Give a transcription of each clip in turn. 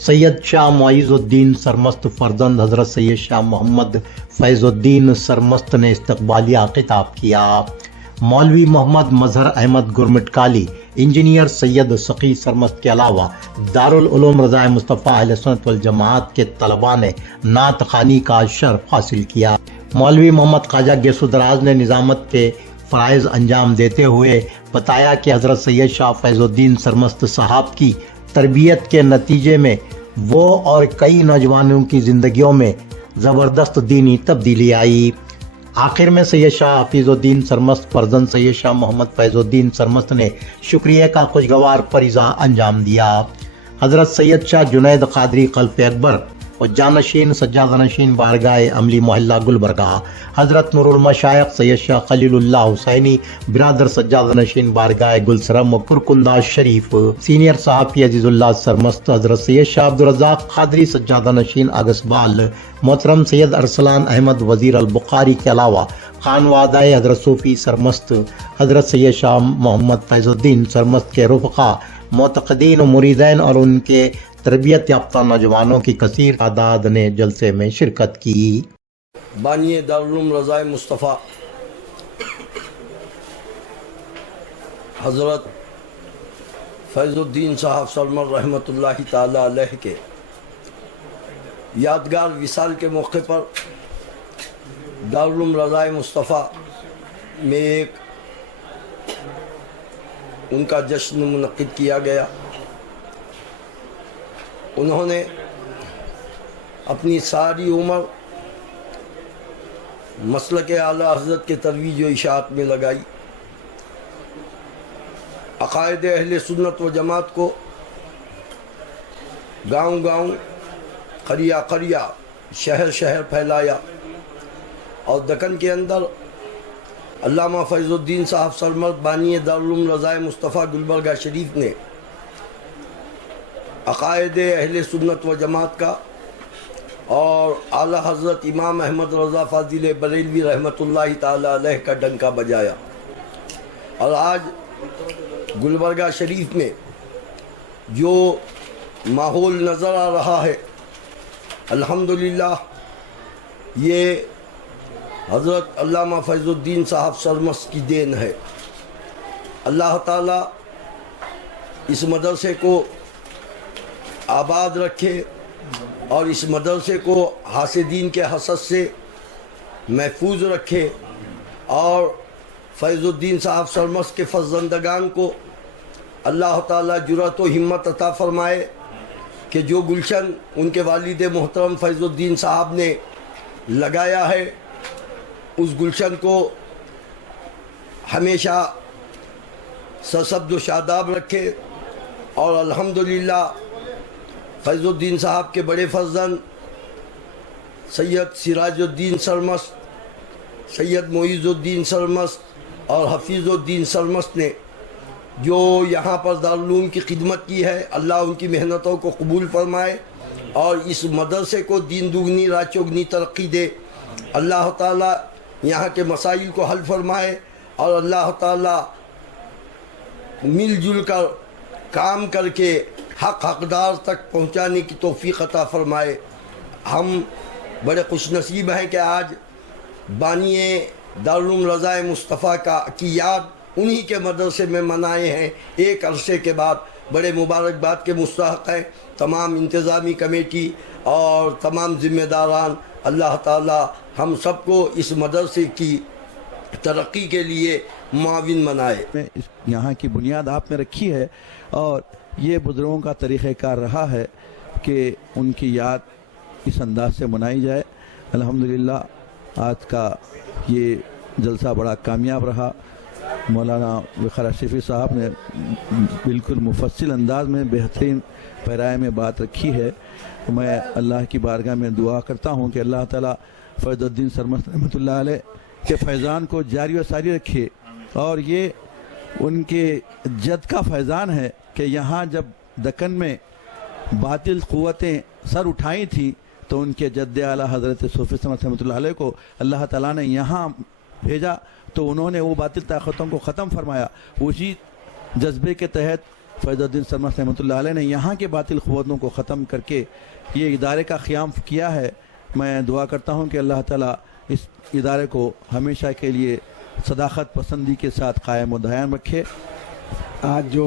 سید شاہ معیز الدین سرمست فرزند حضرت سید شاہ محمد فیض الدین سرمست نے استقبالیہ خطاب کیا۔ مولوی محمد مظہر احمد گرمٹ کالی، انجینئر سید سقی سرمست کے علاوہ دارالعلوم رضائے مصطفیٰ اہل سنت والجماعت کے طلباء نے نعت خوانی کا شرف حاصل کیا۔ مولوی محمد خواجہ گیسو دراز نے نظامت کے فرائض انجام دیتے ہوئے بتایا کہ حضرت سید شاہ فیض الدین سرمست صاحب کی تربیت کے نتیجے میں وہ اور کئی نوجوانوں کی زندگیوں میں زبردست دینی تبدیلی آئی۔ آخر میں سید شاہ حفیظ الدین سرمست فرزند سید شاہ محمد فیض الدین سرمست نے شکریہ کا خوشگوار فریضہ انجام دیا۔ حضرت سید شاہ جنید قادری خلف اکبر اور جانشین سجادہ نشین بارگاہ عملی محلہ گلبرگہ، حضرت نور المشائخ سید شاہ خلیل اللہ حسینی برادر سجادہ نشین بارگاہ گلسرم و پرکندہ شریف، سینئر صحافی عزیز اللہ سرمست حضرت سید شاہ عبدالرزاق قادری سجادہ نشین اگسبال، محترم سید ارسلان احمد وزیر البخاری کے علاوہ خانوادہ حضرت صوفی سرمست حضرت سید شاہ محمد فیض الدین سرمست کے رفقا، معتقدین و مریدین اور ان کے تربیت یافتہ نوجوانوں کی کثیر تعداد نے جلسے میں شرکت کی۔ بانی دارالعلوم رضائے مصطفیٰ حضرت فیض الدین صاحب سرمد رحمۃ اللہ تعالی علیہ کے یادگار وصال کے موقع پر دارالعلوم رضائے مصطفیٰ میں ایک ان کا جشن منعقد کیا گیا۔ انہوں نے اپنی ساری عمر مسلک اعلیٰ حضرت کے ترویج و اشاعت میں لگائی، عقائد اہل سنت و جماعت کو گاؤں گاؤں، قریہ قریہ، شہر شہر پھیلایا، اور دکن کے اندر علامہ فیض الدین صاحب سرمد بانی دارالعلوم رضائے مصطفیٰ گلبرگہ شریف نے عقائد اہل سنت و جماعت کا اور اعلیٰ حضرت امام احمد رضا فاضل بریلوی رحمۃ اللہ تعالی علیہ کا ڈنکا بجایا، اور آج گلبرگہ شریف میں جو ماحول نظر آ رہا ہے الحمدللہ یہ حضرت علامہ فیض الدین صاحب سرمست کی دین ہے۔ اللہ تعالیٰ اس مدرسے کو آباد رکھے اور اس مدرسے کو حاسدین کے حسد سے محفوظ رکھے، اور فیض الدین صاحب سرمست کے فرزندگان کو اللہ تعالیٰ جرأت و ہمت عطا فرمائے کہ جو گلشن ان کے والد محترم فیض الدین صاحب نے لگایا ہے اس گلشن کو ہمیشہ سرسبز و شاداب رکھے، اور الحمدللہ فیض الدین صاحب کے بڑے فرزند سید سراج الدین سرمست، سید معیز الدین سرمست اور حفیظ الدین سرمست نے جو یہاں پر دارالعلوم کی خدمت کی ہے، اللہ ان کی محنتوں کو قبول فرمائے اور اس مدرسے کو دین دگنی رات چوگنی ترقی دے۔ اللہ تعالیٰ یہاں کے مسائل کو حل فرمائے، اور اللہ تعالیٰ مل جل کر کام کر کے حق حقدار تک پہنچانے کی توفیق عطا فرمائے۔ ہم بڑے خوش نصیب ہیں کہ آج بانی دارالعلوم رضائے مصطفیٰ کی یاد انہی کے مدرسے میں منائے ہیں۔ ایک عرصے کے بعد بڑے مبارکباد کے مستحق ہیں تمام انتظامی کمیٹی اور تمام ذمہ داران۔ اللہ تعالی ہم سب کو اس مدرسے کی ترقی کے لیے معاون بنائے۔ یہاں کی بنیاد آپ نے رکھی ہے، اور یہ بزرگوں کا طریقہ کار رہا ہے کہ ان کی یاد اس انداز سے منائی جائے۔ الحمدللہ آج کا یہ جلسہ بڑا کامیاب رہا۔ مولانا وقار اشرفی صاحب نے بالکل مفصل انداز میں بہترین پیرائے میں بات رکھی ہے۔ میں اللہ کی بارگاہ میں دعا کرتا ہوں کہ اللہ تعالیٰ فیض الدین سرمست رحمۃ اللہ علیہ کے فیضان کو جاری و ساری رکھے، اور یہ ان کے جد کا فیضان ہے کہ یہاں جب دکن میں باطل قوتیں سر اٹھائی تھیں تو ان کے جد اعلیٰ حضرت صوفی سرمست رحمۃ اللہ علیہ کو اللہ تعالیٰ نے یہاں بھیجا، تو انہوں نے وہ باطل طاقتوں کو ختم فرمایا۔ اسی جذبے کے تحت فیض الدین سرمست رحمۃ اللہ علیہ نے یہاں کے باطل قوتوں کو ختم کر کے یہ ادارے کا قیام کیا ہے. میں دعا کرتا ہوں کہ اللہ تعالیٰ اس ادارے کو ہمیشہ کے لیے صداقت پسندی کے ساتھ قائم و دائم رکھے. آج جو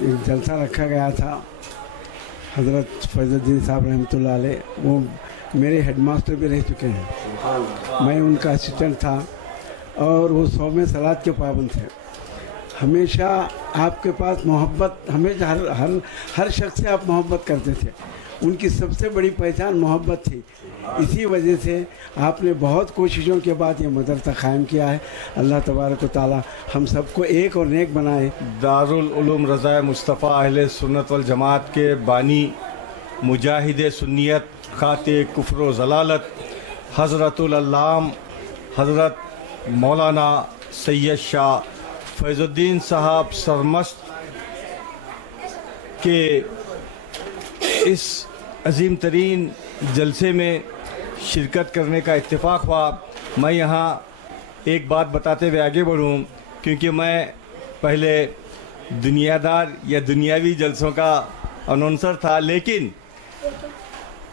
جلسہ رکھا گیا تھا حضرت فیض الدین صاحب رحمۃ اللہ علیہ، وہ میرے ہیڈ ماسٹر بھی رہ چکے ہیں. میں ان کا اسسٹنٹ تھا اور وہ 100 صلوات کے پابند تھے. ہمیشہ آپ کے پاس محبت، ہمیشہ ہر شخص سے آپ محبت کرتے تھے. ان کی سب سے بڑی پہچان محبت تھی. اسی وجہ سے آپ نے بہت کوششوں کے بعد یہ مدرسہ قائم کیا ہے. اللہ تبارک و تعالی ہم سب کو ایک اور نیک بنائے. دارالعلوم رضا مصطفیٰ اہل سنت والجماعت کے بانی، مجاہد سنیت، خاطئ کفر و ضلالت، حضرت العلام حضرت مولانا سید شاہ فیض الدین صاحب سرمست کے اس عظیم ترین جلسے میں شرکت کرنے کا اتفاق ہوا. میں یہاں ایک بات بتاتے ہوئے آگے بڑھوں، کیونکہ میں پہلے دنیا دار یا دنیاوی جلسوں کا اناؤنسر تھا، لیکن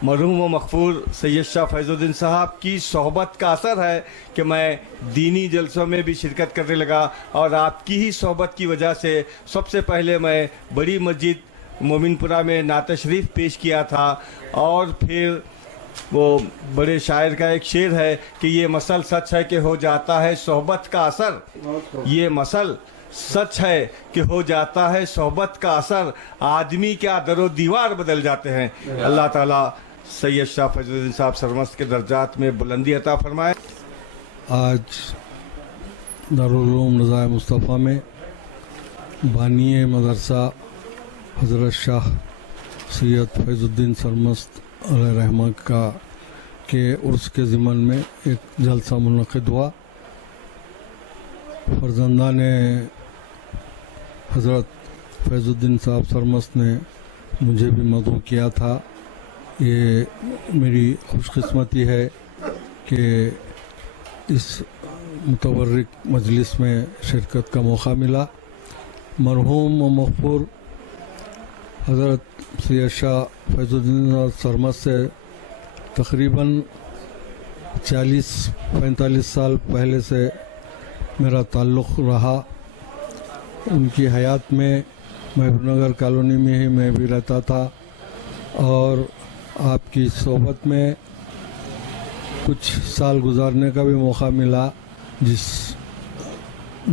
مرحوم و مغفور سید شاہ فیض الدین صاحب کی صحبت کا اثر ہے کہ میں دینی جلسوں میں بھی شرکت کرنے لگا. اور آپ کی ہی صحبت کی وجہ سے سب سے پہلے میں بڑی مسجد مومن پورہ میں نعت شریف پیش کیا تھا. اور پھر وہ بڑے شاعر کا ایک شعر ہے کہ یہ مسل سچ ہے کہ ہو جاتا ہے صحبت کا اثر، یہ مسل سچ ہے کہ ہو جاتا ہے صحبت کا اثر، آدمی کیا در و دیوار بدل جاتے ہیں. اللہ تعالیٰ سید شاہ فیض الدین صاحب سرمست کے درجات میں بلندی عطا فرمائے. آج دارالعلوم رضا مصطفیٰ میں بانی مدرسہ حضرت شاہ سید فیض الدین سرمست علیہ رحمہ کا کے عرس کے ضمن میں ایک جلسہ منعقد ہوا. فرزندان حضرت فیض الدین صاحب سرمست نے مجھے بھی مدعو کیا تھا. یہ میری خوش قسمتی ہے کہ اس متبرک مجلس میں شرکت کا موقع ملا. مرحوم و مغفور حضرت سید شاہ فیض الدین سرمست سے تقریباً 40-45 سال پہلے سے میرا تعلق رہا. ان کی حیات میں محبوب نگر کالونی میں ہی میں بھی رہتا تھا اور آپ کی صحبت میں کچھ سال گزارنے کا بھی موقع ملا،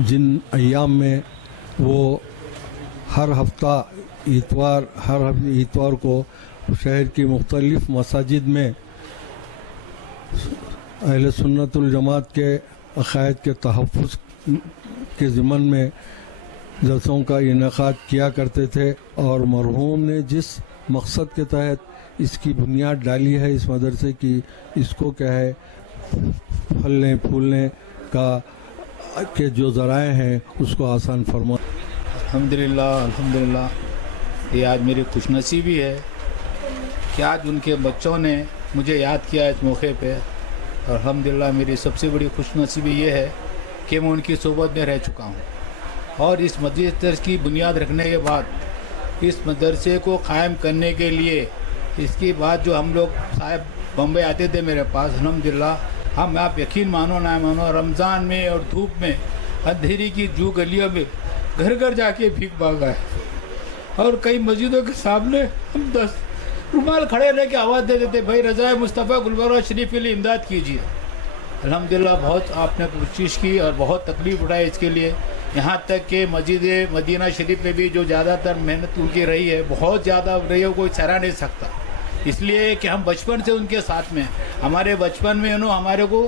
جن ایام میں وہ ہر ہفتہ ہر اتوار کو شہر کی مختلف مساجد میں اہل سنت الجماعت کے عقائد کے تحفظ کے ضمن میں جلسوں کا انعقاد کیا کرتے تھے. اور مرحوم نے جس مقصد کے تحت اس کی بنیاد ڈالی ہے اس مدرسے کی، اس کو کیا ہے پھلنے پھولنے کا کے جو ذرائع ہیں اس کو آسان فرما. الحمدللہ یہ آج میری خوش نصیبی ہے کہ آج ان کے بچوں نے مجھے یاد کیا اس موقع پہ. اور الحمدللہ میری سب سے بڑی خوش نصیبی یہ ہے کہ میں ان کی صحبت میں رہ چکا ہوں. اور اس مدرسے کی بنیاد رکھنے کے بعد اس مدرسے کو قائم کرنے کے لیے اس کے بعد جو ہم لوگ صاحب بمبئی آتے تھے میرے پاس، الحمدللہ ہم آپ یقین مانو نہ مانو رمضان میں اور دھوپ میں اندھیری کی جو گلیوں میں گھر گھر جا کے بھیک مانگا ہے. اور کئی مسجدوں کے سامنے ہم 10 رومال کھڑے رہ کے آواز دے دیتے بھائی رضا مصطفیٰ گلبرگہ شریف کے لیے امداد کیجیے. الحمدللہ بہت آپ نے کوشش کی اور بہت تکلیف اٹھائی اس کے لیے. یہاں تک کہ مسجد مدینہ شریف میں بھی جو زیادہ تر محنت ان کی رہی ہے، بہت زیادہ رہی ہے، کوئی سہرا نہیں سکتا. اس لیے کہ ہم بچپن سے ان کے ساتھ میں ہیں. ہمارے بچپن میں ہمارے کو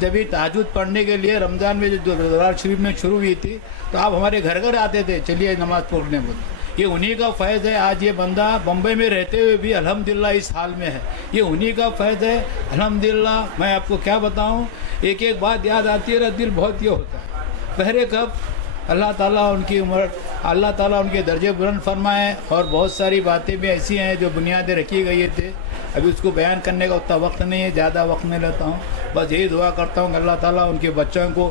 جب بھی تہجد پڑھنے کے لیے رمضان میں جو دربار شریف میں شروع ہوئی تھی تو آپ ہمارے گھر گھر آتے تھے، چلیے نماز پڑھنے کو. یہ انہی کا فیض ہے. آج یہ بندہ بمبئی میں رہتے ہوئے بھی الحمدللہ اس حال میں ہے. یہ انہی کا فیض ہے الحمدللہ. میں آپ کو کیا بتاؤں، ایک ایک بات یاد آتی ہے، دل بہت یہ ہوتا ہے. پہلے کب اللہ تعالیٰ ان کی عمر، اللہ تعالیٰ ان کے درجے بلند فرمائے. اور بہت ساری باتیں بھی ایسی ہیں جو بنیادیں رکھی گئی تھے، ابھی اس کو بیان کرنے کا اتنا وقت نہیں ہے، زیادہ وقت نہیں لیتا ہوں. بس یہی دعا کرتا ہوں کہ اللہ تعالیٰ ان کے بچوں کو